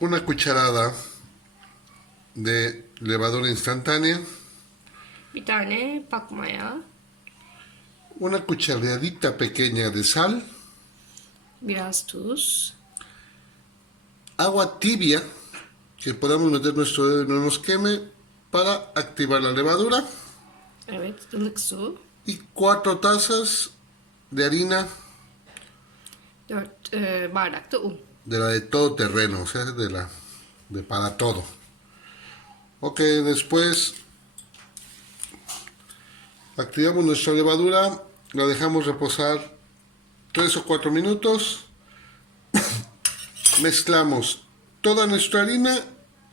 Una cucharada de levadura instantánea, Bir tane pak maya, una cucharadita pequeña de sal, biraz tuz, agua tibia, que podamos meter nuestro dedo y no nos queme, para activar la levadura, evet ılık su, y 4 tazas de harina 4 bardak da un. de la de todo terreno, o sea, de para todo. Ok, después activamos nuestra levadura, la dejamos reposar 3 o 4 minutos, mezclamos toda nuestra harina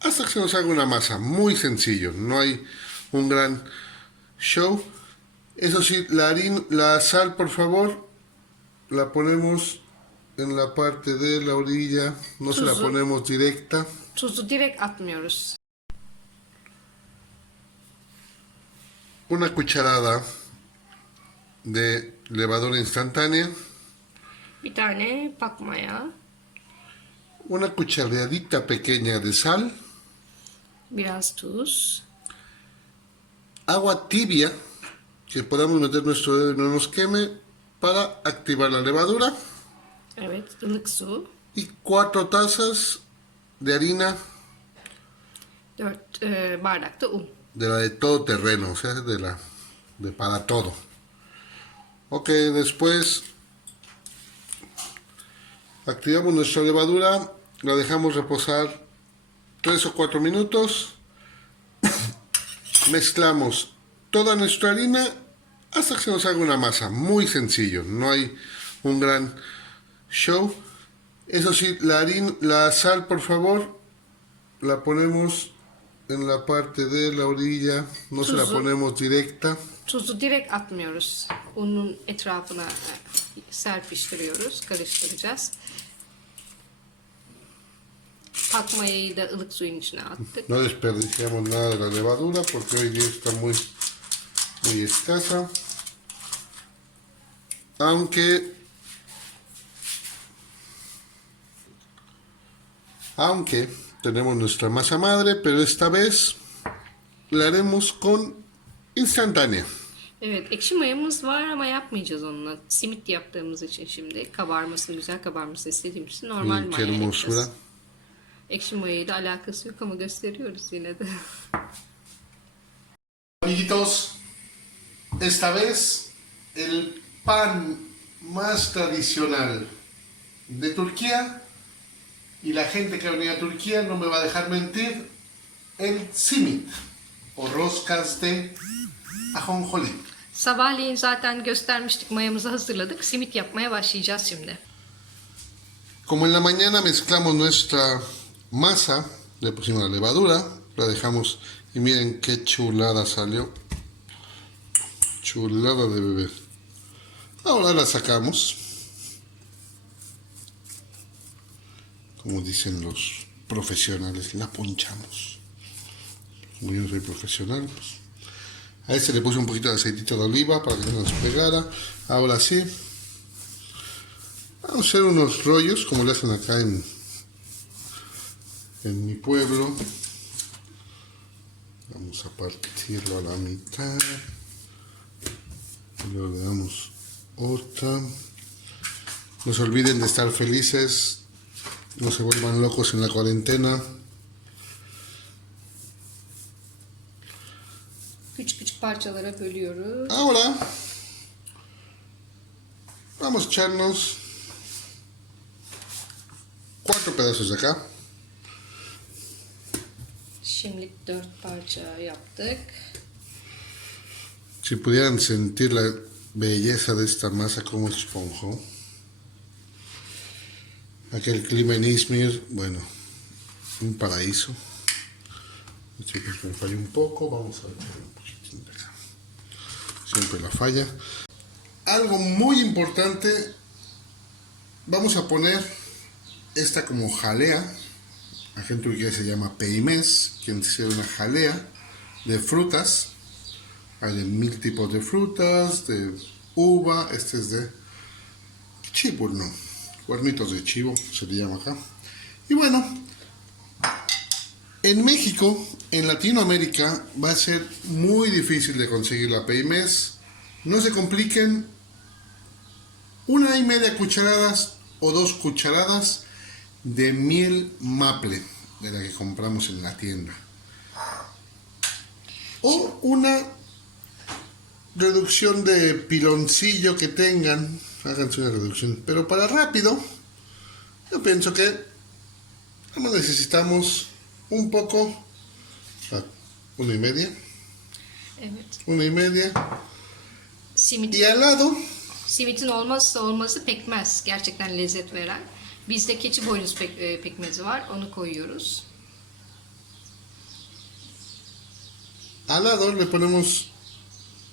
hasta que se nos haga una masa. Muy sencillo, no hay un gran show. Eso sí, la sal, por favor, la ponemos en la parte de la orilla, no se la Tuzu, ponemos directa. tuzu direkt atmıyoruz. Una cucharada de levadura instantánea, Bir tane pak maya, una cucharadita pequeña de sal, biraz tuz, agua tibia, que podamos meter nuestro dedo y no nos queme, para activar la levadura, evet ılık su, y 4 tazas de harina 4 bardak da un. de la de todo terreno, o sea, de para todo. Ok, después activamos nuestra levadura, la dejamos reposar 3 o 4 minutos, mezclamos toda nuestra harina hasta que se nos haga una masa. Muy sencillo, no hay un gran show. Eso sí, la sal, por favor, la ponemos en la parte de la orilla, no se la Tuzu. ponemos directa. Tuzu direkt atmıyoruz. Unun etrafına serpiştiriyoruz, karıştıracağız. Pak mayayı da ılık suyun içine attık. No desperdiciamos nada de la levadura porque hoy día está muy escasa. Aunque tenemos nuestra masa madre, pero esta vez la haremos con instantánea. Evet, ekşi mayamız var ama yapmayacağız onunla. Simit yaptığımız için şimdi kabarmasını, güzel kabarmasını istediğimiz için normal Qué maya hermosura. ekeceğiz. Ekşi mayayla alakası yok ama gösteriyoruz yine de. Amiguitos, esta vez el pan más tradicional de Turquía, y la gente que ha venido a Turquía no me va a dejar mentir, el simit o roscas de ajonjolí. Sabahleyin zaten göstermiştik, mayamızı hazırladık. Simit yapmaya başlayacağız şimdi. Como en la mañana mezclamos nuestra masa, le pusimos la levadura, la dejamos y miren qué chulada salió. Chulada de bebé. Ahora la sacamos. Como dicen los profesionales, la ponchamos. Como yo no soy profesional, pues. A este le puse un poquito de aceitito de oliva para que no nos pegara. Ahora sí. Vamos a hacer unos rollos como le hacen acá en mi pueblo. Vamos a partirlo a la mitad. Y luego le damos otra. No se olviden de estar felices. No se vuelvan locos en la cuarentena. Küçük küçük parçalara bölüyoruz. Ahora vamos a echarnos 4 pedazos de acá. Şimdilik 4 parça yaptık. Si pudieran sentir la belleza de esta masa como esponjó. Aquel clima en Izmir, bueno, un paraíso. Chicos, me falló un poco, vamos a echar un poquitín de acá. Siempre la falla. Algo muy importante, vamos a poner esta como jalea. Aquí en Turquía se llama peymes, quiere decir una jalea de frutas. Hay de 1000 tipos de frutas, de uva, este es de chivo, no, cuernitos de chivo se le llama acá. Y bueno, En México, en Latinoamérica, va a ser muy difícil de conseguir la Peimes. No se compliquen. 1,5 cucharadas o 2 cucharadas de miel maple, de la que compramos en la tienda. O una reducción de piloncillo que tengan. Háganse una reducción. Pero para rápido, yo pienso que nada más necesitamos un poco. 1,5. Evet. 1,5. Simit, Y al lado, simitin olmazsa olmazı pekmez. Gerçekten lezzet veren. Bizde keçi boynuz pekmezi var. Onu koyuyoruz. al lado le ponemos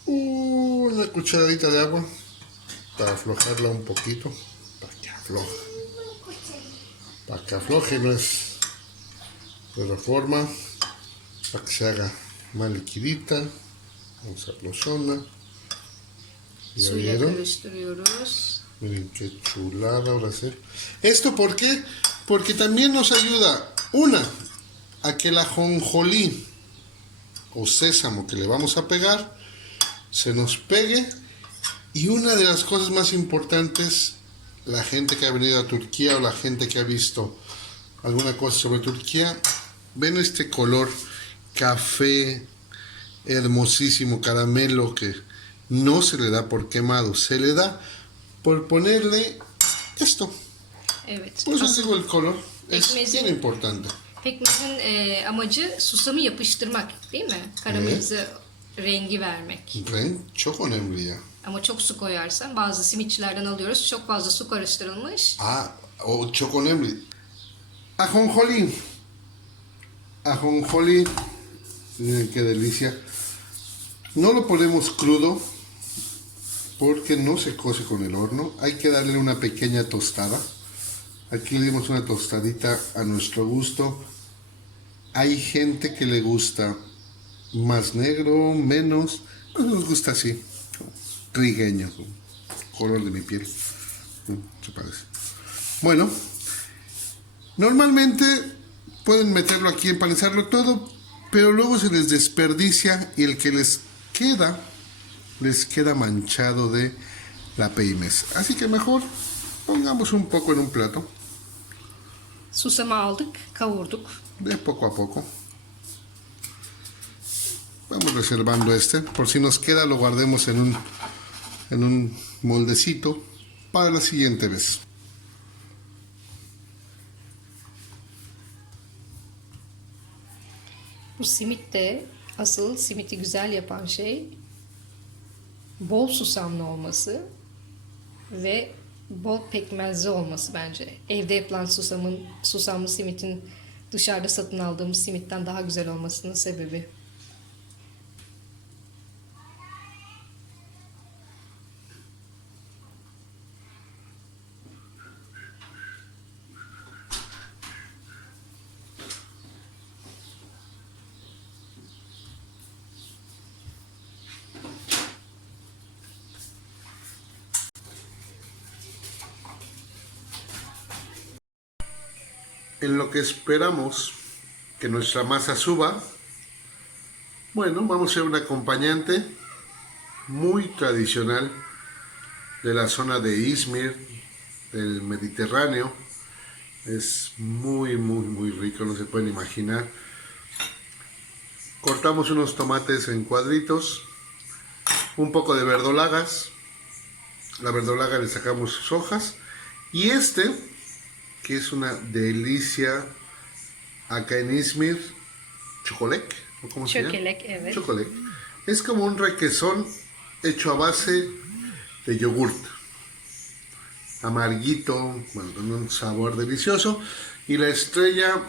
una cucharadita de agua para aflojarla un poquito. Para que afloje. Para que afloje, no es de otra forma. Para que se haga más liquidita. Vamos a aplosona. ¿Ya Suyla vieron? karıştırıyoruz. Miren qué chulada ahora sí. ¿Esto por qué? Porque también nos ayuda, una, a que el ajonjolí o sésamo que le vamos a pegar se nos pegue. Y una de las cosas más importantes, la gente que ha venido a Turquía o la gente que ha visto alguna cosa sobre Turquía, ven este color café hermosísimo, caramelo, que no se le da por quemado, se le da por ponerle esto. Evet. Por eso digo el color, es Pekmezin- bien importante. Pekmezin amacı susamı yapıştırmak, değil mi? Karamelize rengi vermek. Renk çok önemli ya. Ama çok su koyarsan, bazı simitçilerden alıyoruz, çok fazla su karıştırılmış. O çok önemli. Ajonjolí. Ajonjolí. Miren qué delicia. No lo ponemos crudo porque no se cose con el horno. Hay que darle una pequeña tostada. Aquí le dimos una tostadita a nuestro gusto. Hay gente que le gusta más negro, menos. Nos gusta así. Trigueño. Color de mi piel. Se parece. Bueno. Normalmente pueden meterlo aquí, empanizarlo todo, pero luego se les desperdicia y el que les queda manchado de la Peimes. Así que mejor pongamos un poco en un plato, Susamı aldık, kavurduk. de poco a poco. Vamos reservando este, por si nos queda lo guardemos en un moldecito para la siguiente vez. Bu simit de asıl simiti güzel yapan şey bol susamlı olması ve bol pekmezli olması bence. Evde yapılan susamlı simitin dışarıda satın aldığımız simitten daha güzel olmasının sebebi. En lo que esperamos que nuestra masa suba, bueno, vamos a hacer un acompañante muy tradicional de la zona de Izmir, del Mediterráneo. Es muy, muy, muy rico, no se pueden imaginar. Cortamos unos tomates en cuadritos, un poco de verdolagas. La verdolaga le sacamos sus hojas. Y que es una delicia acá en Izmir, chocolek, ¿o cómo se llama? Çökelek, evet. Chocolek. Es como un requesón hecho a base de yogurt. Amarguito, bueno, con un sabor delicioso. Y la estrella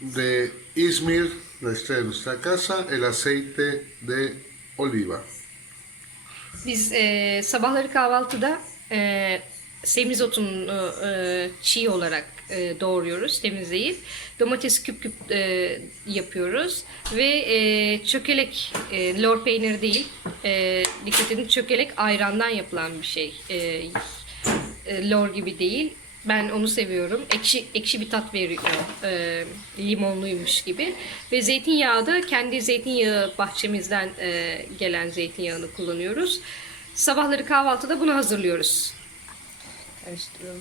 de Izmir, la estrella de nuestra casa, el aceite de oliva. Biz sabahları kahvaltıda semizotunu çiğ olarak doğruyoruz, temizleyip domates küp küp yapıyoruz ve çökelek, lor peyniri değil, dikkat edin, çökelek ayrandan yapılan bir şey, lor gibi değil. Ben onu seviyorum. Ekşi bir tat veriyor. Limonluymuş gibi. Ve zeytinyağı da kendi zeytinyağı bahçemizden gelen zeytinyağını kullanıyoruz. Sabahları kahvaltıda bunu hazırlıyoruz. Karıştıralım.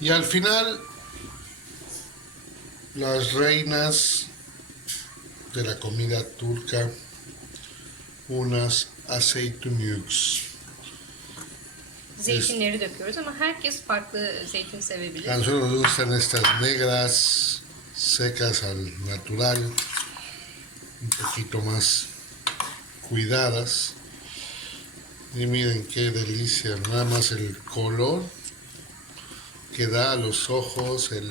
Y al final, las reinas de la comida turca, unas aceituniks. Zeytinleri döküyoruz ama herkes farklı zeytin sevebilir. A nosotros nos gustan estas negras, secas al natural, un poquito más cuidadas. Y miren qué delicia, nada más el color que da a los ojos, el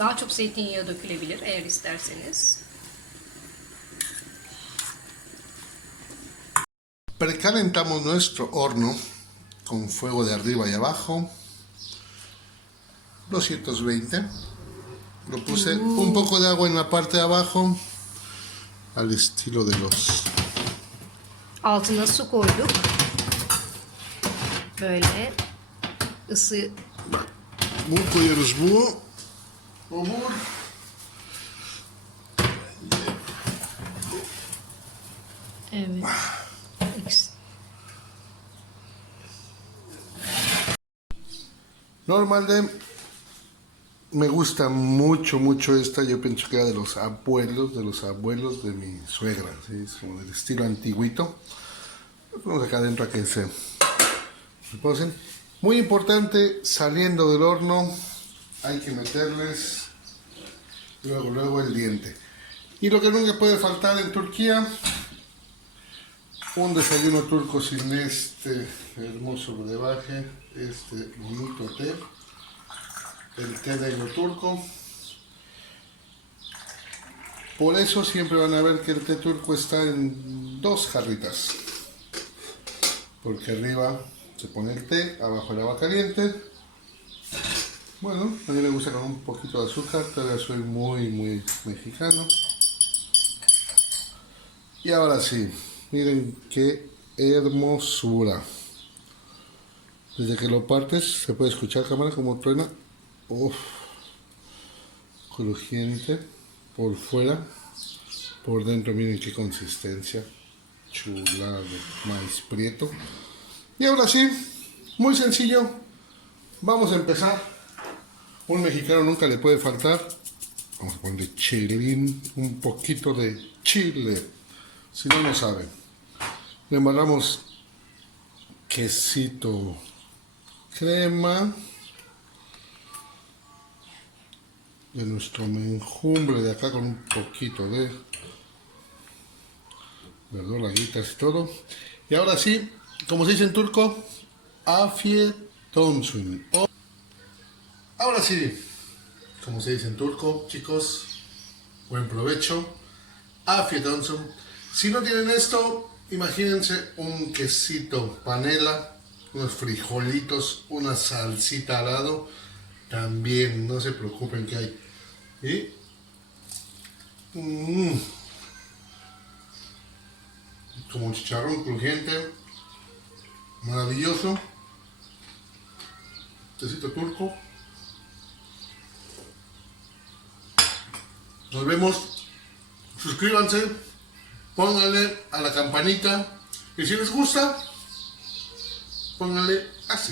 Daha çok zeytinyağı dökülebilir eğer isterseniz. Precalentamos nuestro horno con fuego de arriba y abajo, 220. Lo puse un poco de agua en la parte de abajo, al estilo de los... Altına su koyduk. Böyle ısı. Bu koyuyoruz bu. Obur. Evet. Normalde me gusta mucho esta, yo pienso que era de los abuelos de mi suegra, ¿sí? Es como del estilo antiguito. Vamos acá adentro a que se reposen. Muy importante, saliendo del horno hay que meterles luego el diente. Y lo que nunca puede faltar en Turquía, un desayuno turco sin este hermoso brebaje, este bonito té, el té negro turco. Por eso siempre van a ver que el té turco está en 2 jarritas, porque arriba se pone el té, abajo el agua caliente. Bueno, a mí me gusta con un poquito de azúcar, todavía soy muy mexicano. Y ahora sí, miren qué hermosura. Desde que lo partes se puede escuchar, cámara, como truena. Uf, crujiente por fuera, por dentro miren qué consistencia. Chulada de maíz prieto. Y ahora sí, muy sencillo, vamos a empezar. Un mexicano nunca le puede faltar, vamos a ponerle chilín, un poquito de chile, si no, no saben. Le embarramos quesito, crema de nuestro menjumbre de acá con un poquito de verdolaguitas y todo. Y ahora sí, como se dice en turco, afiyet olsun. Ahora sí, como se dice en turco, chicos, buen provecho. Afiyet olsun. Si no tienen esto, imagínense un quesito panela, unos frijolitos, una salsita al lado. También, no se preocupen que hay. Y como un chicharrón crujiente, maravilloso. Tecito turco. Nos vemos. Suscríbanse, pónganle a la campanita y si les gusta, pónganle así.